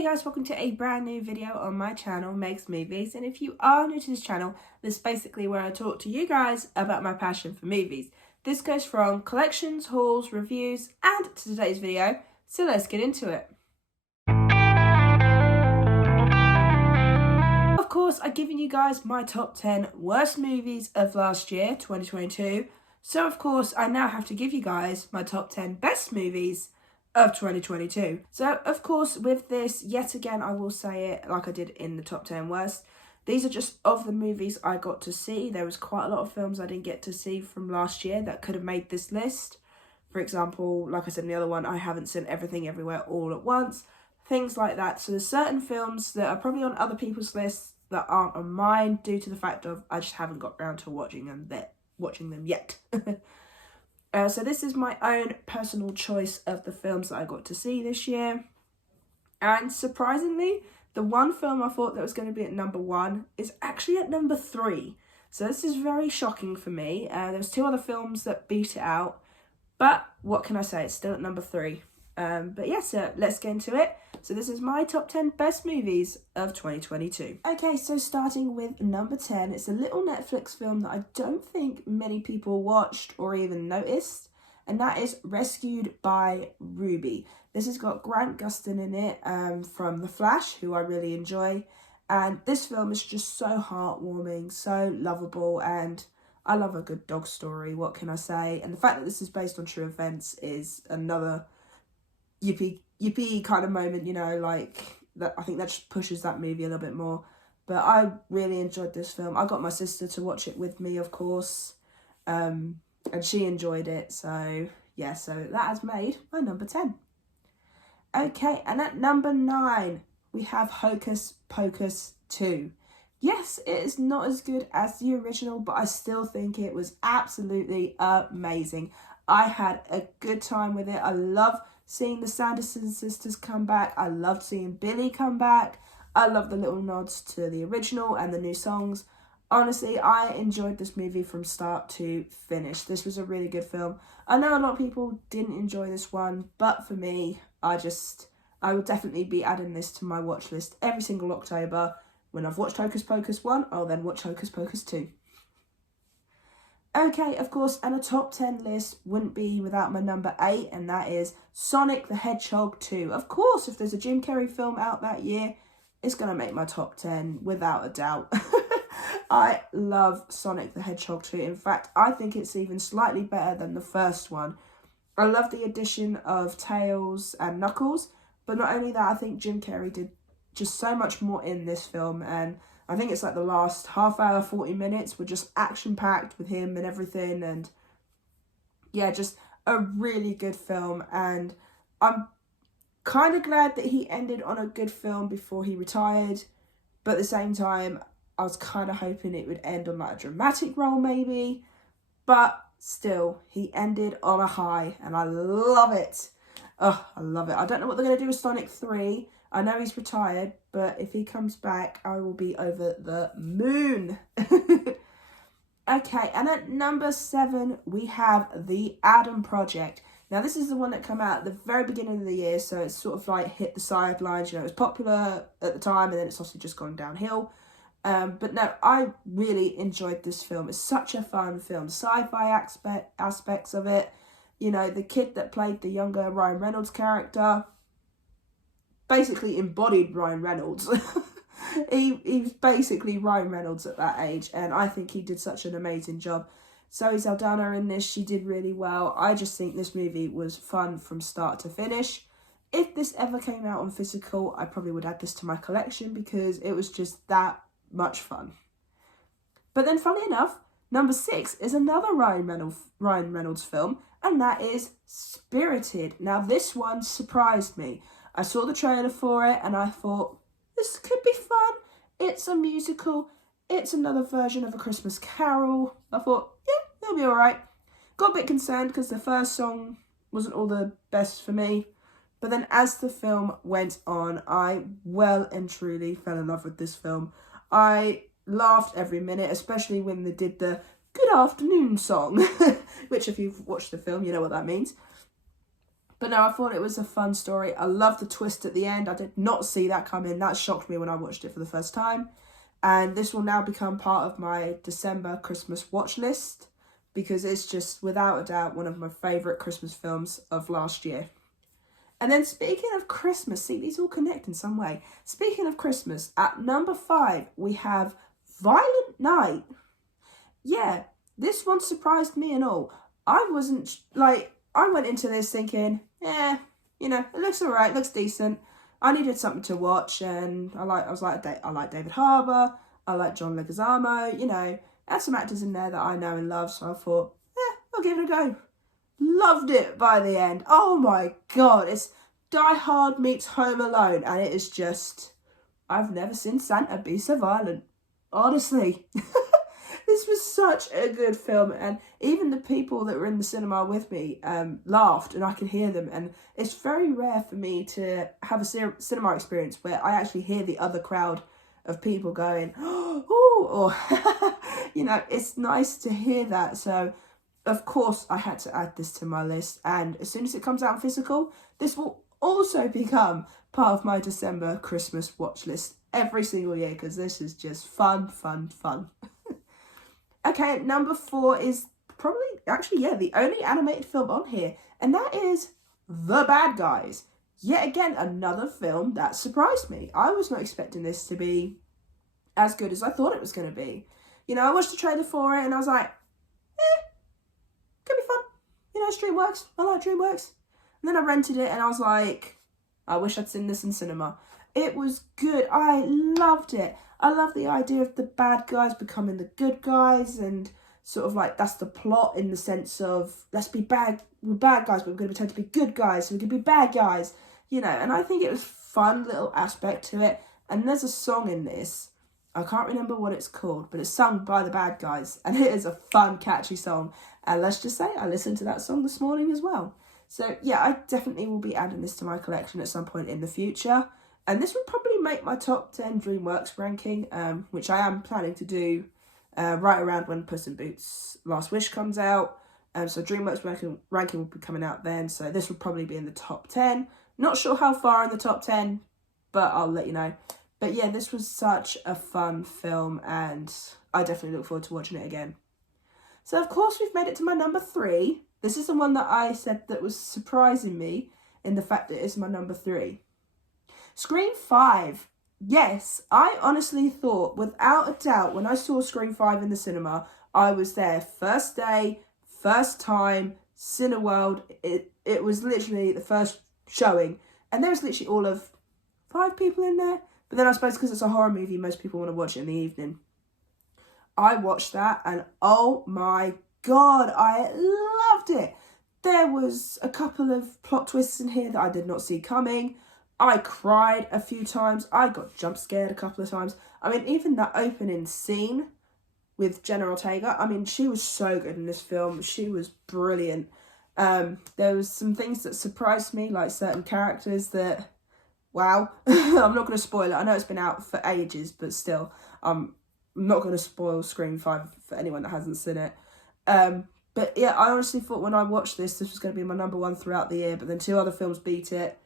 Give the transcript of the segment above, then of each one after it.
Hey guys, welcome to a brand new video on my channel, Meg's Movies. And if you are new to this channel, this is basically where I talk to you guys about my passion for movies. This goes from collections, hauls, reviews, and to today's video, so let's get into it. Of course, I've given you guys my top 10 worst movies of last year, 2022. So of course, I now have to give you guys my top 10 best movies of 2022. So of course, with this, yet again, I will say it like I did in the top 10 worst. These are just of the movies I got to see. There was quite a lot of films I didn't get to see from last year that could have made this list. For example, like I said in the other one, I haven't seen Everything Everywhere All at Once. Things like that. So there's certain films that are probably on other people's lists that aren't on mine due to the fact of I just haven't got around to watching them yet. So this is my own personal choice of the films that I got to see this year. And surprisingly, the one film I thought that was going to be at number 1 is actually at number 3. So this is very shocking for me. There's 2 other films that beat it out. But what can I say? It's still at number 3. But yeah, so let's get into it. So this is my top 10 best movies of 2022. Okay, so starting with number 10, it's a little Netflix film that I don't think many people watched or even noticed, and that is Rescued by Ruby. This has got Grant Gustin in it from The Flash, who I really enjoy, and this film is just so heartwarming, so lovable, and I love a good dog story, what can I say? And the fact that this is based on true events is another yippee kind of moment, you know, like that. I think that just pushes that movie a little bit more. But I really enjoyed this film. I got my sister to watch it with me, of course, and she enjoyed it. So yeah, so that has made my number 10. Okay, and at number 9 we have Hocus Pocus 2. Yes, it is not as good as the original, but I still think it was absolutely amazing. I had a good time with it. I love seeing the Sanderson sisters come back. I loved seeing Billy come back. I love the little nods to the original and the new songs. Honestly, I enjoyed this movie from start to finish. This was a really good film. I know a lot of people didn't enjoy this one, but for me, I will definitely be adding this to my watch list every single October. When I've watched Hocus Pocus 1, I'll then watch Hocus Pocus 2. Okay, of course, and a top 10 list wouldn't be without my number 8, and that is Sonic the Hedgehog 2. Of course, if there's a Jim Carrey film out that year, it's going to make my top 10 without a doubt. I love Sonic the Hedgehog 2. In fact, I think it's even slightly better than the first one. I love the addition of Tails and Knuckles, but not only that, I think Jim Carrey did just so much more in this film, and I think it's like the last half hour, 40 minutes were just action-packed with him and everything. And yeah, just a really good film. And I'm kind of glad that he ended on a good film before he retired. But at the same time, I was kind of hoping it would end on like a dramatic role maybe. But still, he ended on a high. And I love it. Oh, I love it. I don't know what they're going to do with Sonic 3. I know he's retired, but if he comes back, I will be over the moon. Okay, and at number 7, we have The Adam Project. Now, this is the one that came out at the very beginning of the year, so it's sort of like hit the sidelines. You know, it was popular at the time, and then it's also just gone downhill. But no, I really enjoyed this film. It's such a fun film. Sci-fi aspects of it. You know, the kid that played the younger Ryan Reynolds character basically embodied Ryan Reynolds. he was basically Ryan Reynolds at that age, and I think he did such an amazing job. Zoe Saldana in this, she did really well. I just think this movie was fun from start to finish. If this ever came out on physical, I probably would add this to my collection because it was just that much fun. But then, funny enough, number 6 is another Ryan Reynolds film, and that is Spirited. Now, this one surprised me. I saw the trailer for it and I thought, this could be fun. It's a musical. It's another version of A Christmas Carol. I thought, yeah, it'll be all right. Got a bit concerned because the first song wasn't all the best for me. But then as the film went on, I well and truly fell in love with this film. I laughed every minute, especially when they did the Good Afternoon song, which if you've watched the film, you know what that means. But no, I thought it was a fun story. I love the twist at the end. I did not see that coming. That shocked me when I watched it for the first time. And this will now become part of my December Christmas watch list because it's just, without a doubt, one of my favourite Christmas films of last year. And then speaking of Christmas, see, these all connect in some way. Speaking of Christmas, at number 5, we have Violent Night. Yeah, this one surprised me and all. I went into this thinking, it looks alright, looks decent. I needed something to watch, and I like David Harbour, I like John Leguizamo, and some actors in there that I know and love, so I thought, I'll give it a go. Loved it by the end. Oh my god, it's Die Hard meets Home Alone, and it is just, I've never seen Santa be so violent. Honestly. This was such a good film, and even the people that were in the cinema with me laughed, and I could hear them. And it's very rare for me to have a cinema experience where I actually hear the other crowd of people going, oh, or, it's nice to hear that. So, of course, I had to add this to my list, and as soon as it comes out in physical, this will also become part of my December Christmas watch list every single year, because this is just fun. Okay, number 4 is the only animated film on here, and that is The Bad Guys. Yet again, another film that surprised me. I was not expecting this to be as good as I thought it was going to be. I watched the trailer for it, and I was like, could be fun. DreamWorks. I like DreamWorks. And then I rented it, and I was like, I wish I'd seen this in cinema. It was good. I loved it. I love the idea of the bad guys becoming the good guys, and sort of like that's the plot in the sense of we're bad guys, but we're going to pretend to be good guys, so we can be bad guys, and I think it was fun little aspect to it. And there's a song in this, I can't remember what it's called, but it's sung by the bad guys, and it is a fun, catchy song. And let's just say I listened to that song this morning as well. So yeah, I definitely will be adding this to my collection at some point in the future. And this would probably make my top 10 DreamWorks ranking, which I am planning to do right around when Puss in Boots Last Wish comes out. So DreamWorks ranking will be coming out then. So this will probably be in the top 10. Not sure how far in the top 10, but I'll let you know. But yeah, this was such a fun film, and I definitely look forward to watching it again. So of course we've made it to my number 3. This is the one that I said that was surprising me in the fact that it's my number 3. Scream 5. Yes, I honestly thought, without a doubt, when I saw Scream 5 in the cinema, I was there first day, first time, Cineworld. It was literally the first showing, and there was literally all of 5 people in there. But then I suppose because it's a horror movie, most people want to watch it in the evening. I watched that, and oh my god, I loved it. There was a couple of plot twists in here that I did not see coming. I cried a few times. I got jump scared a couple of times. Even that opening scene with Jenna Ortega, she was so good in this film. She was brilliant. There was some things that surprised me, like certain characters that, wow. I'm not going to spoil it. I know it's been out for ages, but still, I'm not going to spoil Scream 5 for anyone that hasn't seen it. But yeah, I honestly thought when I watched this was going to be my number 1 throughout the year, but then 2 other films beat it.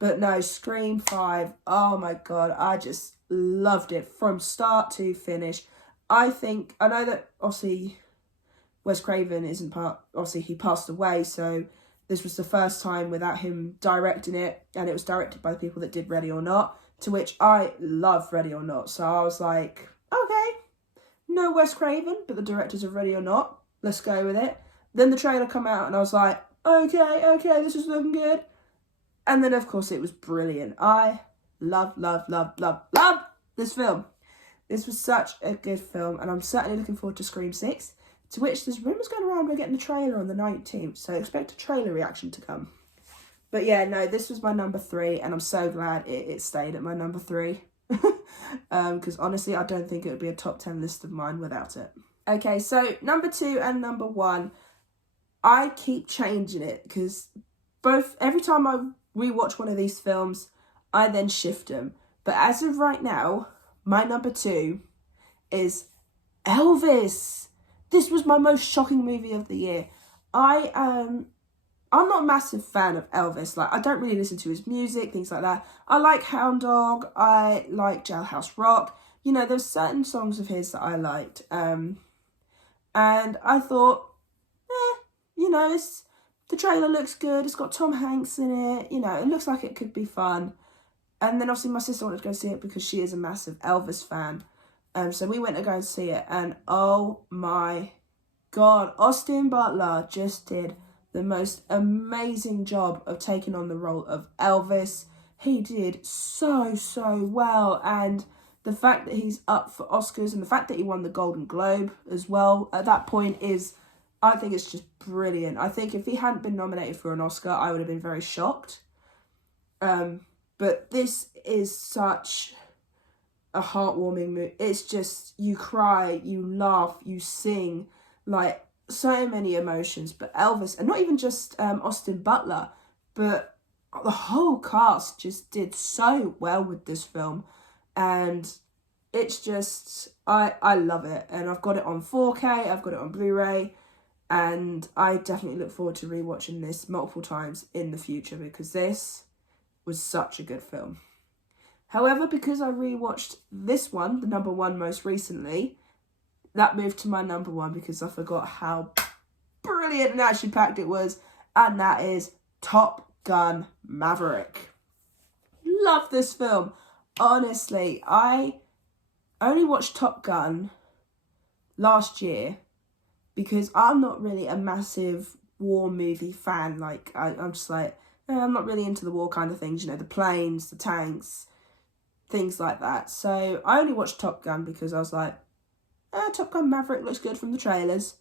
But no, Scream 5, oh my god, I just loved it from start to finish. I know that obviously Wes Craven isn't obviously he passed away, so this was the first time without him directing it, and it was directed by the people that did Ready or Not, to which I love Ready or Not. So I was like, okay, no Wes Craven, but the directors of Ready or Not, let's go with it. Then the trailer come out, and I was like, okay, this is looking good. And then, of course, it was brilliant. I love this film. This was such a good film, and I'm certainly looking forward to Scream 6, to which there's rumours going around we're getting a trailer on the 19th, so expect a trailer reaction to come. But yeah, no, this was my number 3, and I'm so glad it stayed at my number 3. Because honestly, I don't think it would be a top 10 list of mine without it. Okay, so number 2 and number 1, I keep changing it, because every time I rewatch one of these films, I then shift them. But as of right now, my number 2 is Elvis. This was my most shocking movie of the year. I I'm not a massive fan of Elvis. Like, I don't really listen to his music, things like that. I like Hound Dog. I like Jailhouse Rock. You know, there's certain songs of his that I liked. And I thought, you know, the trailer looks good. It's got Tom Hanks in it. You know, it looks like it could be fun. And then obviously my sister wanted to go see it because she is a massive Elvis fan. So we went to go and see it. And oh my God, Austin Butler just did the most amazing job of taking on the role of Elvis. He did so well. And the fact that he's up for Oscars and the fact that he won the Golden Globe as well at that point is, I think it's just brilliant. I think if he hadn't been nominated for an Oscar, I would have been very shocked. But this is such a heartwarming movie. It's just, you cry, you laugh, you sing, like, so many emotions. But Elvis, and not even just Austin Butler, but the whole cast just did so well with this film. And it's just, I love it. And I've got it on 4K, I've got it on Blu-ray, and I definitely look forward to rewatching this multiple times in the future because this was such a good film. However, because I rewatched this one, the number one most recently, that moved to my number one because I forgot how brilliant and action-packed it was, and that is Top Gun Maverick. Love this film. Honestly, I only watched Top Gun last year because I'm not really a massive war movie fan. Like, I'm just like, I'm not really into the war kind of things, you know, the planes, the tanks, things like that. So I only watched Top Gun because I was like, Top Gun Maverick looks good from the trailers.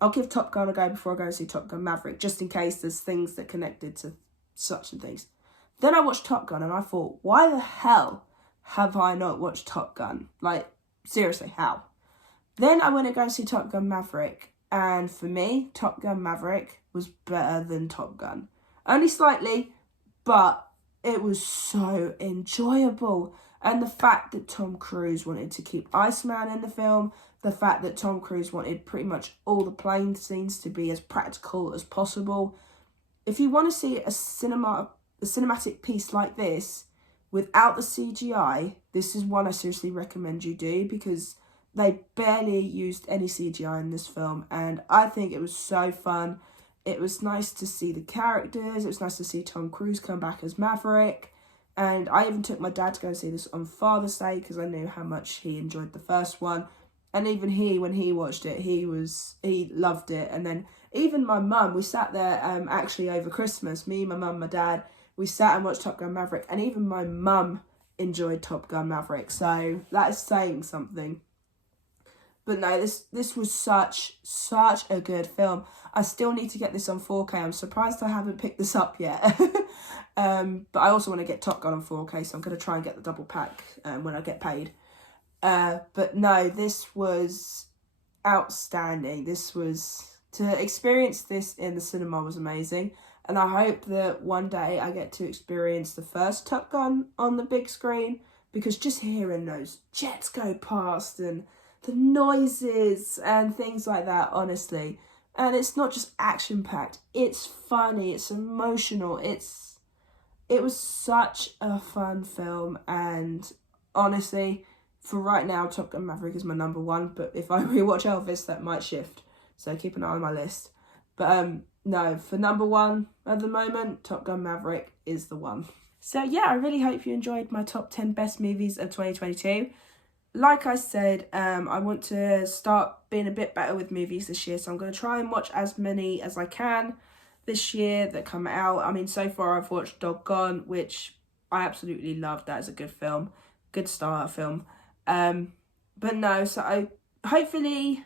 I'll give Top Gun a go before I go and see Top Gun Maverick, just in case there's things that connected to such and things. Then I watched Top Gun and I thought, why the hell have I not watched Top Gun? Like, seriously, how? Then I went to go and see Top Gun Maverick, and for me, Top Gun Maverick was better than Top Gun. Only slightly, but it was so enjoyable. And the fact that Tom Cruise wanted to keep Iceman in the film, the fact that Tom Cruise wanted pretty much all the plane scenes to be as practical as possible. If you want to see a cinematic piece like this without the CGI, this is one I seriously recommend you do because they barely used any CGI in this film, and I think it was so fun. It was nice to see the characters. It was nice to see Tom Cruise come back as Maverick. And I even took my dad to go and see this on Father's Day because I knew how much he enjoyed the first one. And even he, when he watched it, he loved it. And then even my mum, we sat there actually over Christmas, me, my mum, my dad, we sat and watched Top Gun Maverick. And even my mum enjoyed Top Gun Maverick. So that is saying something. But no, this was such a good film. I still need to get this on 4K. I'm surprised I haven't picked this up yet. But I also want to get Top Gun on 4K, so I'm going to try and get the double pack when I get paid. But no, this was outstanding. To experience this in the cinema was amazing. And I hope that one day I get to experience the first Top Gun on the big screen, because just hearing those jets go past and the noises and things like that, honestly. And it's not just action-packed. It's funny. It's emotional. It was such a fun film. And honestly, for right now, Top Gun Maverick is my number one. But if I rewatch Elvis, that might shift. So keep an eye on my list. But no, for number one at the moment, Top Gun Maverick is the one. So yeah, I really hope you enjoyed my top 10 best movies of 2022. Like I said, I want to start being a bit better with movies this year, so I'm going to try and watch as many as I can this year that come out. I mean, so far I've watched Doggone, which I absolutely loved. That is a good film, good starter film. But no, so hopefully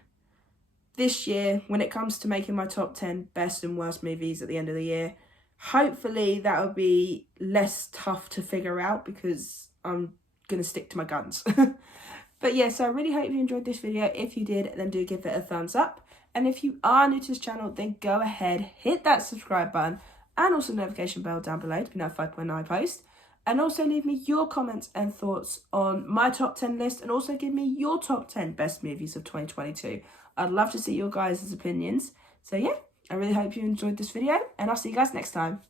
this year, when it comes to making my top 10 best and worst movies at the end of the year, hopefully that will be less tough to figure out because I'm going to stick to my guns. But yeah, so I really hope you enjoyed this video. If you did, then do give it a thumbs up. And if you are new to this channel, then go ahead, hit that subscribe button and also the notification bell down below to be notified when I post. And also leave me your comments and thoughts on my top 10 list, and also give me your top 10 best movies of 2022. I'd love to see your guys' opinions. So yeah, I really hope you enjoyed this video, and I'll see you guys next time.